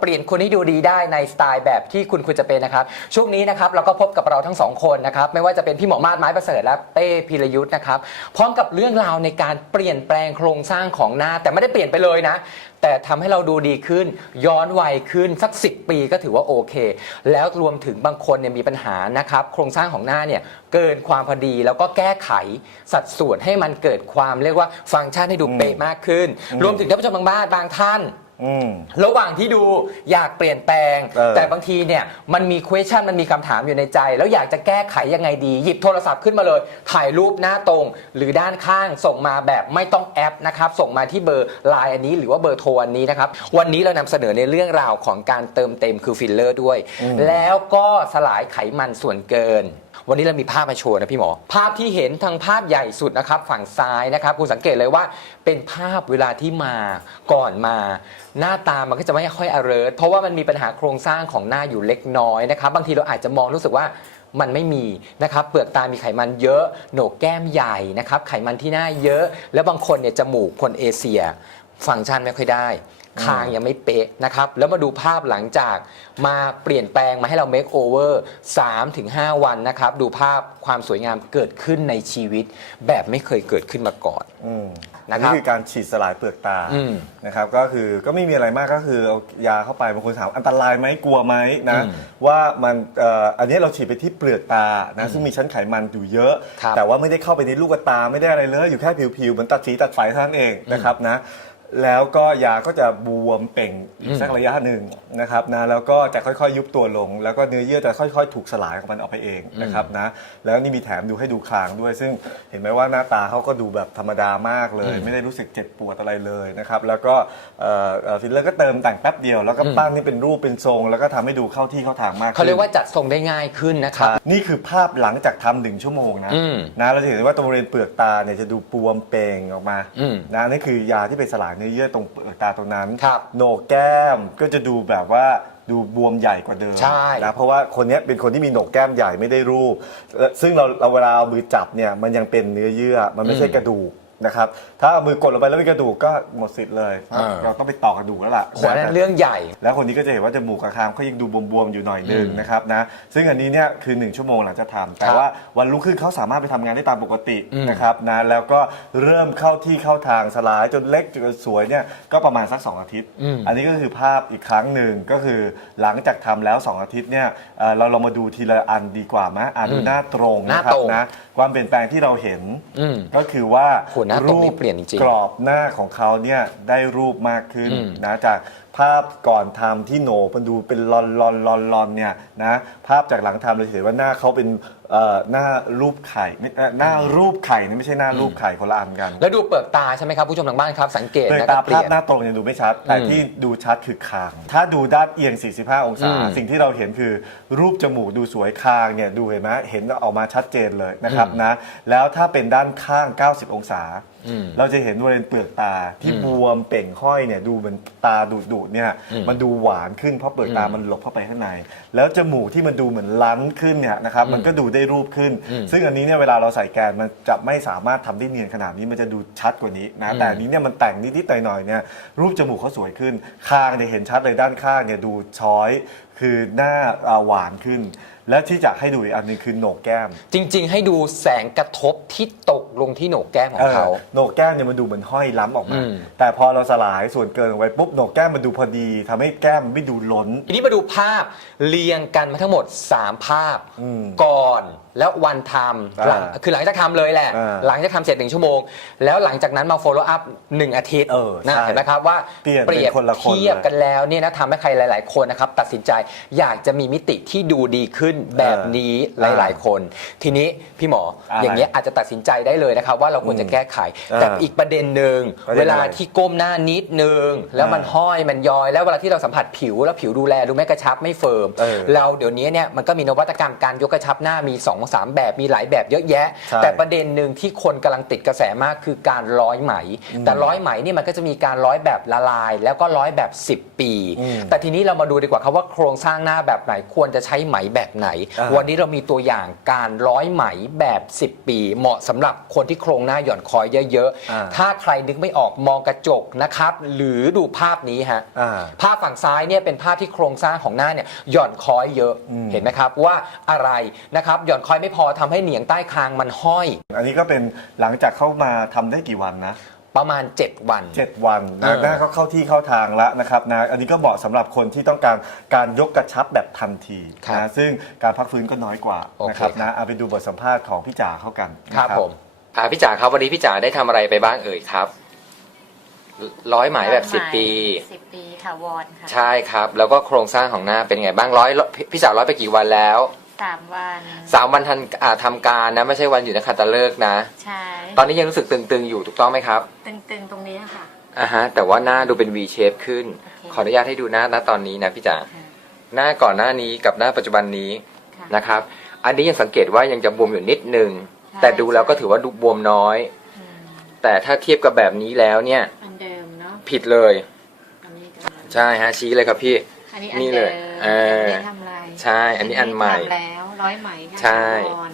เปลี่ยนคนให้ดูดีได้ในสไตล์แบบที่คุณควรจะเป็นนะครับ ช่วงนี้นะครับเราก็พบกับเราทั้งสองคนนะครับไม่ว่าจะเป็นพี่หมอมาดไม้ประเสริฐและเต้พีรยุทธ์นะครับพร้อมกับเรื่องราวในการเปลี่ยนแปลงโครงสร้างของหน้า แต่ไม่ได้เปลี่ยนไปเลยนะ แต่ทำให้เราดูดีขึ้น ย้อนวัยขึ้นสัก 10 ปีก็ถือว่าโอเค แล้วรวมถึงบางคนเนี่ยมีปัญหานะครับโครงสร้างของหน้าเนี่ยเกินความพอดีแล้วก็แก้ไขสัดส่วนให้มันเกิดความเรียกว่าฟังก์ชันให้ดูเป๊ะมากขึ้น รวมถึงท่านผู้ชมบางบ้านบางท่าน อืม ระหว่างที่ดูอยากเปลี่ยนแปลง เออแต่บางทีเนี่ยมันมี question มันมีคำถามอยู่ในใจ แล้วอยากจะแก้ไขยังไงดี หยิบโทรศัพท์ขึ้นมาเลย ถ่ายรูปหน้าตรง หรือด้านข้างส่งมาแบบไม่ต้องแอปนะครับ ส่งมาที่เบอร์ไลน์อันนี้หรือว่าเบอร์โทรอันนี้นะครับ วันนี้เรานำเสนอในเรื่องราวของการเติมเต็มคือฟิลเลอร์ด้วย แล้วก็สลายไขมันส่วนเกิน วันนี้เรามีภาพมาโชว์นะพี่หมอ ภาพที่เห็นทางภาพใหญ่สุดนะครับ ฝั่งซ้ายนะครับ คุณสังเกตเลยว่าเป็นภาพเวลาที่มาก่อนมา หน้าตามันก็จะไม่ค่อย alert เพราะว่ามันมีปัญหาโครงสร้างของหน้าอยู่เล็กน้อยนะครับ บางทีเราอาจจะมองรู้สึกว่ามันไม่มีนะครับเปลือกตามีไขมันเยอะ โหนกแก้มใหญ่นะครับไขมันที่หน้าเยอะ แล้วบางคนเนี่ยจมูกคนเอเชีย ฟังก์ชันไม่ค่อยได้ คางยังไม่เป๊ะนะครับ แล้วมาดูภาพหลังจากมาเปลี่ยนแปลงมาให้เรา make over 3-5 วันนะครับ ดูภาพความสวยงามเกิดขึ้นในชีวิต แบบไม่เคยเกิดขึ้นมาก่อน อืมนะอันครันี้บคือการฉีดสลายเปลือกตาอืมนะครับก็คือก็ไม่มีอะไรมากก็คือเอายาเข้าไปบางคนถามอันตรายไหมกลัวไหมนะอืมว่ามันเอ่ออันนี้เราฉีดไปที่เปลือกตานะซึ่งมีชั้นไขมันอยู่เยอะ ครับแต่ว่าไม่ได้เข้าไปในลูกตาไม่ได้อะไรเลยอยู่แค่ผิวๆเหมือนตัดสีตัดไฟเท่านั้นเองนะครับนะ แล้วก็ยาก็จะบวมเป่งอีกสักระยะหนึ่งนะครับนะแล้วก็จะค่อยๆ ยุบตัวลง แล้วก็เนื้อเยื่อจะค่อยๆ ถูกสลายของมันออกไปเองนะครับนะแล้วนี่มีแถมดูให้ดูคางด้วย ซึ่งเห็นไหมว่าหน้าตาเขาก็ดูแบบธรรมดามากเลย ไม่ได้รู้สึกเจ็บปวดอะไรเลยนะครับแล้วก็เอ่อเอ่อฟิลเลอร์ก็เติมแต่งแป๊บเดียว แล้วก็ปั้นนี่เป็นรูปเป็นทรง แล้วก็ทำให้ดูเข้าที่เข้าทางมากขึ้นเขาเรียกว่าจัดทรงได้ง่ายขึ้นนะครับนี่คือภาพหลังจากทำหนึ่งชั่วโมงนะอืมนะเราจะเห็นว่าตรงบริเวณเปลือกตาเนี่ยจะดูบวมเป่งออกมาอืมนะนี่คือยาที่ไปสลายเนื้อเยื่อตรงเปลือกตาตรงนั้น ครับโหนกแก้มก็จะดูแบบว่าดูบวมใหญ่กว่าเดิมใช่นะเพราะว่าคนเนี้ยเป็นคนที่มีโหนกแก้มใหญ่ไม่ได้รูปและซึ่งเราเราเวลาเอามือจับเนี่ยมันยังเป็นเนื้อเยื่อมันไม่ใช่กระดูก นะครับถ้าเอามือกดลงไปแล้วเป็นกระดูกก็หมดสิทธิ์เลย อ่า เราต้องไปต่อกระดูกแล้วล่ะหัวนั้นเรื่องใหญ่ แล้วคนนี้ก็จะเห็นว่าจมูกกับคางเขายังดูบวมๆอยู่หน่อยนึงอืมนะครับนะซึ่งอันนี้เนี่ยคือ 1 ชั่วโมงหลังจากทำแต่ครับว่าวันรุ่งขึ้นเขาสามารถไปทำงานได้ตามปกติอืมนะครับนะแล้วก็เริ่มเข้าที่เข้าทางสลายจนเล็กจนสวยเนี่ยก็ประมาณสัก 2 อาทิตย์อืมอันนี้ก็คือภาพอีกครั้งหนึ่งก็คือหลังจากทำแล้ว 2 อาทิตย์เนี่ยเอ่อเราลองมาดูทีละอันดีกว่าไหมอ่านดูหน้าตรงหน้านะครับตรง นะ ความเปลี่ยนแปลงที่เราเห็นอืม ก็คือว่าโหหน้าตรงนี่เปลี่ยนจริงๆกรอบหน้าของเขาเนี่ยได้รูปมากขึ้นอืมนะจากภาพก่อนทำที่โหนกมันดูเป็นลอนลอนลอนลอนเนี่ยนะภาพจากหลังทำเราจะเห็นว่าหน้าเขาเป็น เอ่อหน้ารูปไข่ไม่เอ่อหน้ารูปไข่นี่ไม่ใช่หน้ารูปไข่คนละอันกันแล้วดูเปลือกตาใช่ไหมครับผู้ชมทางบ้านครับ สังเกตโดยนะตาก็เปลี่ภาพยนหน้าตรงยังดูไม่ชัด แต่อืมที่ดูชัดคือคาง ถ้าดูด้านเอียง 45 องศา อืมสิ่งที่เราเห็นคือรูปจมูกดูสวยคางเนี่ยดูเห็นไหมเห็นออกมาชัดเจนเลยนะครับนะแล้วถ้าเป็นด้านข้าง 90 องศาอืม เราจะเห็นบริเวณเปลือกตาที่บวมเป่งห้อยเนี่ยดูเหมือนตาดูดๆเนี่ยอืมมันดูหวานขึ้นเพราะเปลือกตาอืมมันหลบเข้าไปข้างใน แล้วจมูกที่มันดูเหมือนลั้นขึ้นเนี่ยนะครับมันก็ดูได้รูปขึ้นอืมซึ่งอันนี้เนี่ยเวลาเราใส่แกนมันจะไม่สามารถทำได้เนียนขนาดนี้มันจะดูชัดกว่านี้นะแต่อันนี้เนี่ยมันแต่งนิดๆหน่อยๆเนี่ยรูปจมูกเขาสวยขึ้น คางเนี่ยเห็นชัดเลยด้านข้างเนี่ยดูช้อย คือหน้าอ่าหวานขึ้น และที่จะให้ดูอีกอันหนึงคือโหนกแก้ม จริง ๆ ให้ดูแสงกระทบที่ตกลงที่โหนกแก้มของเขาออโหนกแก้มเนี่ยมันดูเหมือนห้อยล้ำออกมาอืมแต่พอเราสลายส่วนเกินออกไปปุ๊บโหนกแก้มมันดูพอดีทำให้แก้มไม่ดูล้นทีนี้มาดูภาพเรียงกันมาทั้งหมด 3 ภาพอืมก่อนแล้ววันทำหลังอ่าคือหลังจากทำเลยแหละอ่าหลังจากทำเสร็จหนึ่งชั่วโมง แล้วหลังจากนั้นมา follow up 1อาทิตย์เออนะใช่เห็นไหมครับว่าเปลี่ยนเป็นคนละคนเทียบกันแล้วเนี่ยนะทำให้ใครหลาย ๆ คนนะครับตัดสินใจอยากจะมีมิติที่ดูดีขึ้นแบบนี้หลาย ๆ คน ทีนี้พี่หมออะไรอย่างเงี้ยอาจจะตัดสินใจได้เลยนะครับ ว่าเราควรจะแก้ไข แต่อ่าอีกประเด็นหนึ่งประเด็เวนอะไรลาที่ก้มหน้านิดนึง แล้วมันอ่าห้อยมันย้อย แล้วเวลาที่เราสัมผัสผิวแล้วผิวดูแลดูไม่กระชับไม่เฟิร์มเออเราเดี๋ยวนี้เนี่ยมันก็มีนวัตกรรมการยกกระชับหน้ามี2 2 3แบบมีหลายแบบเยอะแยะใช่แต่ประเด็นหนึ่งที่คนกำลังติดกระแสมากคือการร้อยไหม แต่ร้อยไหมนี่มันก็จะมีการร้อยแบบละลาย แล้วก็ร้อยแบบ 10 ปีอืมแต่ทีนี้เรามาดูดีกว่าครับว่าโครงสร้างหน้าแบบไหนควรจะใช้ไหมแบบไหน อ่า วันนี้เรามีตัวอย่างการร้อยไหมแบบ 10 ปี เหมาะสำหรับคนที่โครงหน้าหย่อนคอยเยอะอ่า ๆ ถ้าใครนึกไม่ออกมองกระจกนะครับ หรือดูภาพนี้ฮะ อ่า ภาพฝั่งซ้ายเนี่ยเป็นภาพที่โครงสร้างของหน้าเนี่ยหย่อนคอยเยอะอืม เห็นไหมครับว่าอะไรนะครับหย่อนคอยไม่พอทำให้เหนียงใต้คางมันห้อย อันนี้ก็เป็นหลังจากเข้ามาทำได้กี่วันนะ ประมาณ 7 วัน 7 วันเอนะอหน้าก็เข้าที่เข้าทางแล้วนะครับนะอันนี้ก็เหมาะสำหรับคนที่ต้องการการยกกระชับแบบทันทีนะซึ่งการพักฟื้นก็น้อยกว่าโอเค นะครับนะเอาไปดูบทสัมภาษณ์ของพี่จ๋าเข้ากันครับนะผมอ่าพี่จ๋าครับวันนี้พี่จ๋าได้ทำอะไรไปบ้างเอ่ยครับ ร้อยไหมแบบ10ปี สิบปีค่ะวอนค่ะ ใช่ครับ แล้วก็โครงสร้างของหน้าเป็นไงบ้างร้อยพี่พี่จ๋าร้อยไปกี่วันแล้ว สามวันสามวันทันอ่าทำการนะ ไม่ใช่วันอยู่ในคัตฤกษ์นะ ใช่ตอนนี้ยังรู้สึกตึงๆอยู่ถูกต้องไหมครับตึงๆตรงนี้ค่ะ อ่าฮะแต่ว่าหน้าดูเป็น V shape ขึ้น โอเคขออนุญาตให้ดูหน้าณตอนนี้นะพี่จ๋าค่ะ หน้าก่อนหน้านี้กับหน้าปัจจุบันนี้ค่ะนะครับ อันนี้ยังสังเกตว่ายังจะบวมอยู่นิดนึง ใช่แต่ดูแล้วก็ถือว่าดูบวมน้อย อืมแต่ถ้าเทียบกับแบบนี้แล้วเนี่ยอันเดิมเนาะผิดเลย อันนี้ก็ใช่ฮะชี้เลยครับพี่ อันนี้อันนี่เดิเลมยเออไม่ได้ทำอะไร ใช่ อันนี้อันใหม่ ทำแล้วร้อยไหมค่ะใช่วอน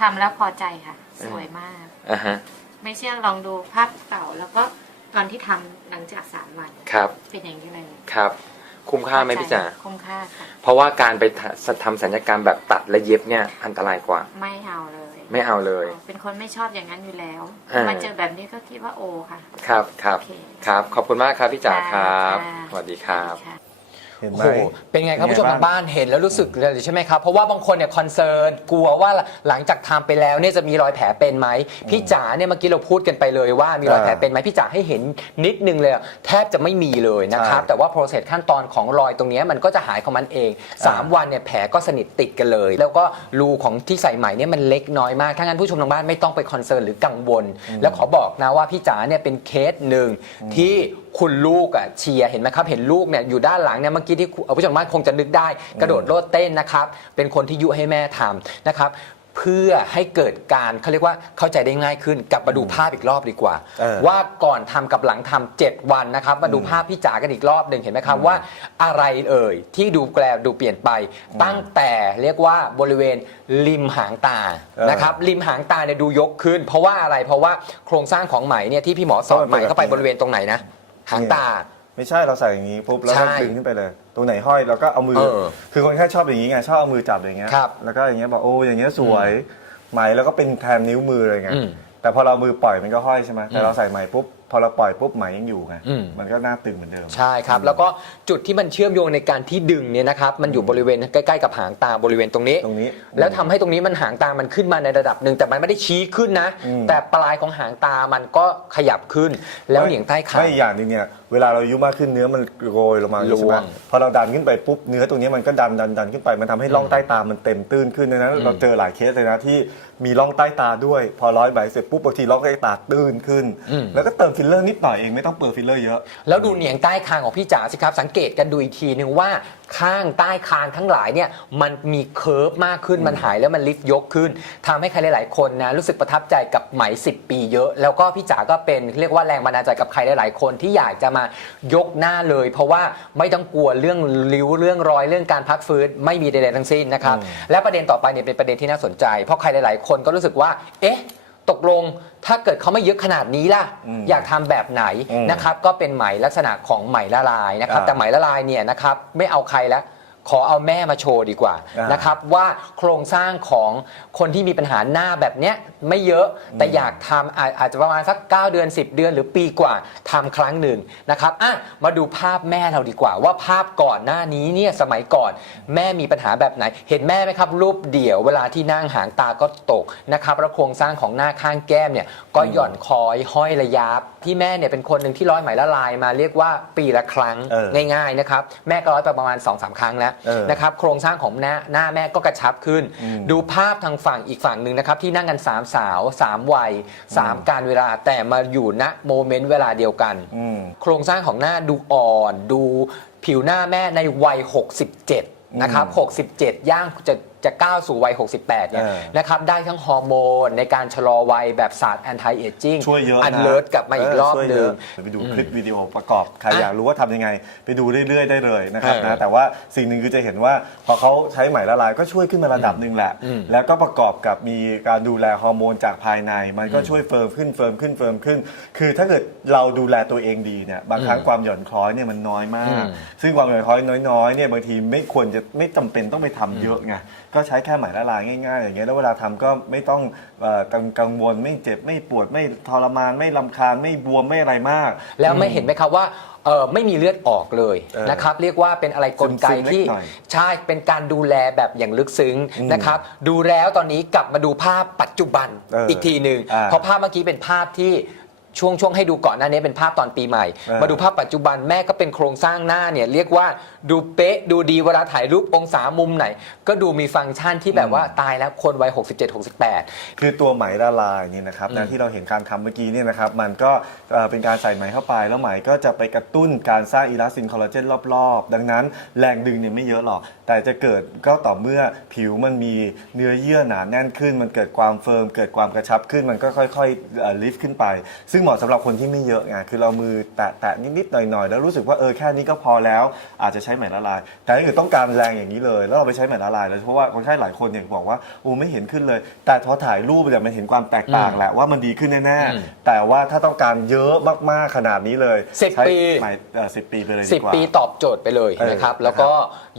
ทำแล้วพอใจค่ะ สวยมาก อ่าฮะไม่เชื่อลองดูภาพเก่า แล้วก็ตอนที่ทำหลังจากสามวัน ครับเป็นอย่างนี้เลยครับ คุ้มค่าไหมพี่จ๋าคุ้มค่าค่ะ เพราะว่าการไปทำสัญญกรรมแบบตัดและเย็บเนี่ยอันตรายกว่า ไม่เอาเลยไม่เอาเลย เป็นคนไม่ชอบอย่างนั้นอยู่แล้ว อ่าม มาเจอแบบนี้ก็คิดว่าโอค่ะ ครับครับโอเคครับ ขอบคุณมากครับพี่จ๋าครับ ค่ะ สวัสดีครับ ค่ะ เห็นโอ้ไหมโหเป็นไงครับเป็นไงผู้ชมทางบ้านเห็นแล้วรู้สึกเลยใช่ไหมครับ เพราะว่าบางคนเนี่ยคอนเซิร์นกลัวว่าหลังจากทำไปแล้วเนี่ยจะมีรอยแผลเป็นไหมพี่จ๋าเนี่ยเมื่อกี้เราพูดกันไปเลยว่ามีรอยแผลเป็นไหมพี่จ๋าให้เห็นนิดนึงเลยอะแทบจะไม่มีเลยนะครับใช่ แต่ว่าโปรเซสขั้นตอนของรอยตรงเนี้ยมันก็จะหายของมันเอง 3 วันเนี่ยแผลก็สนิทติดกันเลย แล้วก็รูของที่ใส่ไหมเนี่ยมันเล็กน้อยมากถ้างั้นผู้ชมทางบ้านไม่ต้องไปคอนเซิร์นหรือกังวล แล้วขอบอกนะว่าพี่จ๋าเนี่ยเป็นเคสหนึ่งที่คุณลูกอะเชียร์เห็นไหมครับเห็นลูกเนี่ยอยู่ด้านหลังเนี่ยเมื่อกี้ที่คุณเอาผู้ชมทางบ้านคงจะนึกได้ กระโดดโลดเต้นนะครับ เป็นคนที่ยุให้แม่ทำนะครับเพื่อให้เกิดการเขาเรียกว่าเข้าใจได้ง่ายขึ้นกลับมาดูภาพอีกรอบดีกว่า เออว่าก่อนทำกับหลังทำเจ็ดวันนะครับ มาดูภาพพี่จ๋ากันอีกรอบหนึ่งเห็นไหมครับว่าอะไรเอ่ยที่ดูแกลดูเปลี่ยนไป ตั้งแต่เรียกว่าบริเวณริมหางตาเออนะครับริมหางตาเนี่ยดูยกขึ้น เพราะว่าอะไรเพราะว่าโครงสร้างของไหมเนี่ยที่พี่หมอสอนไหมเข้าไปบริเวณตรงไหนนะหางตา ไม่ใช่เราใส่อย่างนี้ปุ๊บแล้วก็ใช่ดึงขึ้นไปเลย ตรงไหนห้อยเราก็เอามือ เออคือคนแค่ชอบอย่างนี้ไงชอบเอามือจับอย่างเงี้ยครับแล้วก็อย่างเงี้ยบอกโอ้อย่างเงี้ยสวยไหมแล้วก็เป็นแทนนิ้วมือเลยไงอืมแต่พอเรามือปล่อยมันก็ห้อยใช่ไหมอืแต่มเราใส่ไหมปุ๊บพอเราปล่อยปุ๊บไหมยังอยู่ไงอืม มันก็หน้าตึงเหมือนเดิม ใช่ครับ แล้วก็จุดที่มันเชื่อมโยงในการที่ดึงเนี่ยนะครับมันอยู่บริเวณใกล้ๆกับหางตาบริเวณตรงนี้ ตรงนี้แล้วทำให้ตรงนี้มันหางตามันขึ้นมาในระดับหนึ่งแต่มันไม่ได้ชี้ขึ้นนะ อืม แต่ปลายของหางตามันก็ขยับขึ้น แล้วเหนียงใต้คาง ไม่อีกอย่างหนึ่งเนี่ย เวลาเราอายุมากขึ้นเนื้อมันโรยลงมาร่วงใช่ไหมพอเราดันขึ้นไปปุ๊บเนื้อตรงนี้มันก็ดันดันดันขึ้นไปมันทำให้ร่องใต้ตามันเต็มตื้นขึ้นดังนั้นอืมเราเจอหลายเคสเลยนะที่มีร่องใต้ตาด้วย พอร้อยใบเสร็จปุ๊บบางทีร่องใต้ตาตื้นขึ้น แล้วก็เติมฟิลเลอร์นิดหน่อยเองไม่ต้องเปิดฟิลเลอร์เยอะ แล้วดูเหนียงใต้คางของพี่จ๋าสิครับ สังเกตกันดูอีกทีนึงว่าข้างใต้คางทั้งหลายเนี่ยมันมีเคิร์ฟมากขึ้นมันหายแล้วมันลิฟต์ยกขึ้นทำให้ใครหลาย ๆ คนนะรู้สึกประทับใจกับไหม 10 ปีเยอะ แล้วก็พี่จ๋าก็เป็นเรียกว่าแรงบันดาลใจกับใครหลาย ๆ คนที่อยากจะมายกหน้าเลย เพราะว่าไม่ต้องกลัวเรื่องริ้วเรื่องรอยเรื่องการพักฟื้นไม่มีใดๆทั้งสิ้นนะครับอืมและประเด็นต่อไปเนี่ยเป็นประเด็นที่น่าสนใจ เพราะใครหลาย ๆ คนก็รู้สึกว่า เอ๊ะตกลงถ้าเกิดเขาไม่เยอะขนาดนี้ล่ะอืมอยากทำแบบไหนอืมนะครับ ก็เป็นไหมลักษณะของไหมละลายนะครับอ่าแต่ไหมละลายเนี่ยนะครับไม่เอาใครแล้ว ขอเอาแม่มาโชว์ดีกว่าอ่านนะครับว่าโครงสร้างของคนที่มีปัญหาหน้าแบบเนี้ยไม่เยอะแต่อยากทำอาอาจจะประมาณสัก 9 เดือน 10 เดือนหรือปีกว่าทำครั้งหนึ่งนะครับอะมาดูภาพแม่เราดีกว่า ว่าภาพก่อนหน้านี้เนี่ยสมัยก่อนแม่มีปัญหาแบบไหน เห็นแม่ไหมครับ รูปเดี่ยวเวลาที่นั่งหางตาก็ตกนะครับแล้วโครงสร้างของหน้าข้างแก้มเนี่ยก็หย่อนคอยห้อยระยับที่แม่เนี่ยเป็นคนหนึ่งที่ร้อยไหมละลายมาเรียกว่าปีละครั้งเออง่ายๆนะครับแม่ก็ร้อยไปประมาณ2อสครั้งแล้วเออนะครับโครงสร้างของหน้าหน้าแม่ก็กระชับขึ้น อืม ดูภาพทางฝั่งอีกฝั่งหนึ่งนะครับที่นั่งกัน3สาว3วัย3การเวลาแต่มาอยู่ณโมเมนต์เวลาเดียวกัน อืม โครงสร้างของหน้าดูอ่อน ดูผิวหน้าแม่ในวัย 67 นะครับ 67 ย่างจะ จะก้าวสู่วัย 68 เนี่ยเออนะครับได้ทั้งฮอร์โมนในการชะลอวัยแบบศาสตร์ anti aging ช่วยเยอะนะอันเลิศกลับมาอีกรอบช่วยหเยนึ่งอะไปดูคลิปวิดีโอประกอบใครอะอยากรู้ว่าทำยังไง ไปดูเรื่อยๆได้เลยนะครับเออนะแต่ว่าสิ่งหนึ่งคือจะเห็นว่าพอเขาใช้ไหมละลายก็ช่วยขึ้นมาระดับหนึ่งแหละอืมแล้วก็ประกอบกับมีการดูแลฮอร์โมนจากภายใน มันก็ช่วยเฟิร์มขึ้นเฟิร์มขึ้นเฟิร์มขึ้น คือถ้าเกิดเราดูแลตัวเองดีเนี่ยบางครั้งความหย่อนคล้อยเนี่ยมันน้อยมากอืมซึ่งความหย่อนคล้อยน้อยๆเนี่ยบางทีไม่ควรจะไม่จำเป็นต้องไปทำเยอะไงก็ใช้แค่ไหมละลายง่ายๆอย่างเงี้ยแล้วเวลาทำก็ไม่ต้องเอ่อกังกังวลไม่เจ็บไม่ปวดไม่ทรมานไม่ลำคาญไม่บวมไม่อะไรมาก แล้วไม่เห็นไหมครับว่าเออไม่มีเลือดออกเลยเออนะครับ เรียกว่าเป็นอะไรกลไกซึมๆเล็กที่หน่อยใช่เป็นการดูแลแบบอย่างลึกซึ้งอืมนะครับ ดูแล้วตอนนี้กลับมาดูภาพปัจจุบันเอออีกทีหนึ่งอ่า เพราะภาพเมื่อกี้เป็นภาพที่ ช่วงช่วงให้ดูก่อนหน้านี้เป็นภาพตอนปีใหม่เออมาดูภาพปัจจุบันแม่ก็เป็นโครงสร้างหน้าเนี่ยเรียกว่าดูเป๊ะดูดีเวลาถ่ายรูปองศามุมไหน ก็ดูมีฟังก์ชันที่แบบว่าตายแล้วคนวัย 67 68คือตัวไหมละลายเนี่ยนะครับอืมนะที่เราเห็นการทำเมื่อกี้เนี่ยนะครับมันก็เอ่อเป็นการใส่ไหมเข้าไป แล้วไหมก็จะไปกระตุ้นการสร้างอีลาสตินคอลลาเจนรอบๆ ดังนั้นแรงดึงเนี่ยไม่เยอะหรอก แต่จะเกิดก็ต่อเมื่อผิวมันมีเนื้อเยื่อหนาแน่นขึ้น มันเกิดความเฟิร์มเกิดความกระชับขึ้นมันก็ค่อยๆลิฟต์ขึ้นไป ซึ่งเหมาะสำหรับคนที่ไม่เยอะไงคือเรามือแตะๆนิดๆหน่อยๆ แล้วรู้สึกว่าเออแค่นี้ก็พอแล้ว อาจจะใช้ไหมละลาย แต่ถ้าเกิดต้องการแรงอย่างนี้เลย แล้วเราไปใช้ไหมละลายเลยเพราะว่าคนไข้หลายคนเนี่ยบอกว่าโอ้ไม่เห็นขึ้นเลย แต่พอถ่ายรูปเนี่ยมันเห็นความแตกต่างอืมแหละว่ามันดีขึ้นแน่อืมๆแต่ว่าถ้าต้องการเยอะมากๆขนาดนี้เลยสิบใช้ปี ไหมสิบปีไปเลยดีสิบกว่า ปีตอบโจทย์ไปเลยเออนะครับนะครับ แล้วก็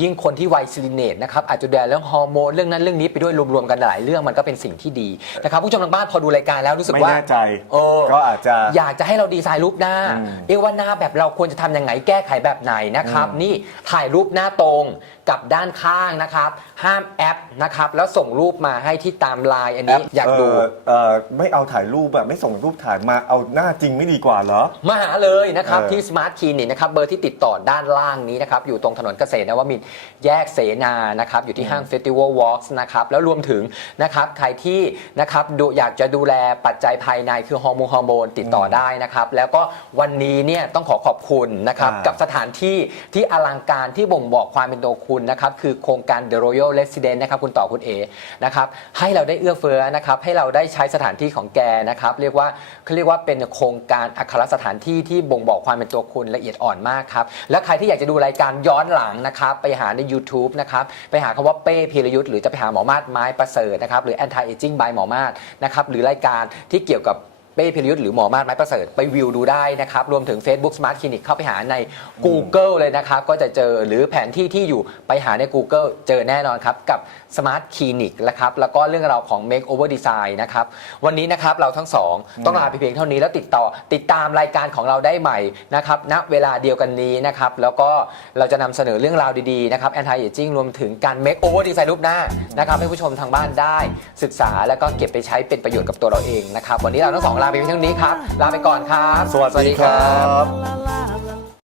ยิ่งคนที่วัยซิลิเนตนะครับอาจจะดูแลเรื่องฮอร์โมนเรื่องนั้นเรื่องนี้ไปด้วยรวมๆกันหลายเรื่องมันก็เป็นสิ่งที่ดีนะครับผู้ชมทางบ้านพอดูรายการแล้วรู้สึกไม่ว่า แน่ใจโอ้ก็อาจจะอยากจะให้เราดีไซน์รูปหน้าอืมเอะว่าหน้าแบบเราควรจะทำยังไงแก้ไขแบบไหนนะครับอืมนี่ถ่ายรูปหน้าตรง กับด้านข้างนะครับ ห้ามแอปนะครับ แล้วส่งรูปมาให้ที่ตามไลน์อันนี้อยากดู เเอ่อไม่เอาถ่ายรูปแบบไม่ส่งรูปถ่ายมาเอาหน้าจริงไม่ดีกว่าเหรอ มาหาเลยนะครับ เออที่ Smart Clinic นะครับเบอร์ที่ติดต่อด้านล่างนี้นะครับ อยู่ตรงถนนเกษตรนวมินทร์แยกเสนานะครับ อยู่ที่ห้าง Festival Walks นะครับ แล้วรวมถึงนะครับ ใครที่นะครับดูอยากจะดูแลปัจจัยภายในคือฮอร์โมนฮอร์โมนติดต่อได้นะครับ แล้วก็วันนี้เนี่ยต้องขอขอบคุณนะครับ อ่ากั กับสถานที่ที่อลังการที่บ่งบอกความเป็นตัวคุณนะครับคือโครงการ The Royal Residence นะครับคุณต่อคุณเอนะครับให้เราได้เอื้อเฟื้อนะครับให้เราได้ใช้สถานที่ของแกนะครับเรียกว่าเขาเรียกว่าเป็นโครงการอัครสถานที่ที่บ่งบอกความเป็นตัวคุณละเอียดอ่อนมากครับแล้วใครที่อยากจะดูรายการย้อนหลังนะครับไปหาใน YouTube นะครับไปหาคำว่าเป้พีรยุทธ์หรือจะไปหาหมอมาดไม้ประเสริฐนะครับหรือ anti aging by หมอมาดนะครับหรือรายการที่เกี่ยวกับ เป้พิรยุทธ์หรือหมอมาดไม้ประเสริฐไปวิวดูได้นะครับ รวมถึง Facebook Smart Clinic เข้าไปหาใน Google เลยนะครับ ก็จะเจอหรือแผนที่ที่อยู่ไปหาใน Google เจอแน่นอนครับกับ Smart Clinic นะครับแล้วก็เรื่องราวของ Make Over Design นะครับวันนี้นะครับเราทั้งสองต้องลาไปเพียงเท่านี้แล้วติดต่อติดตามรายการของเราได้ใหม่นะครับณเวลาเดียวกันนี้นะครับแล้วก็เราจะนำเสนอเรื่องราวดีๆนะครับ Anti Aging รวมถึงการ Make Over Design รูปหน้านะครับให้ผู้ชมทางบ้านได้ศึกษาแล้วก็เก็บไปใช้เป็นประโยชน์กับตัวเราเองนะครับวันนี้เราทั้งสองลาไปเพียงเท่านี้ครับลาไปก่อนครับ สวัสดีครับ la la la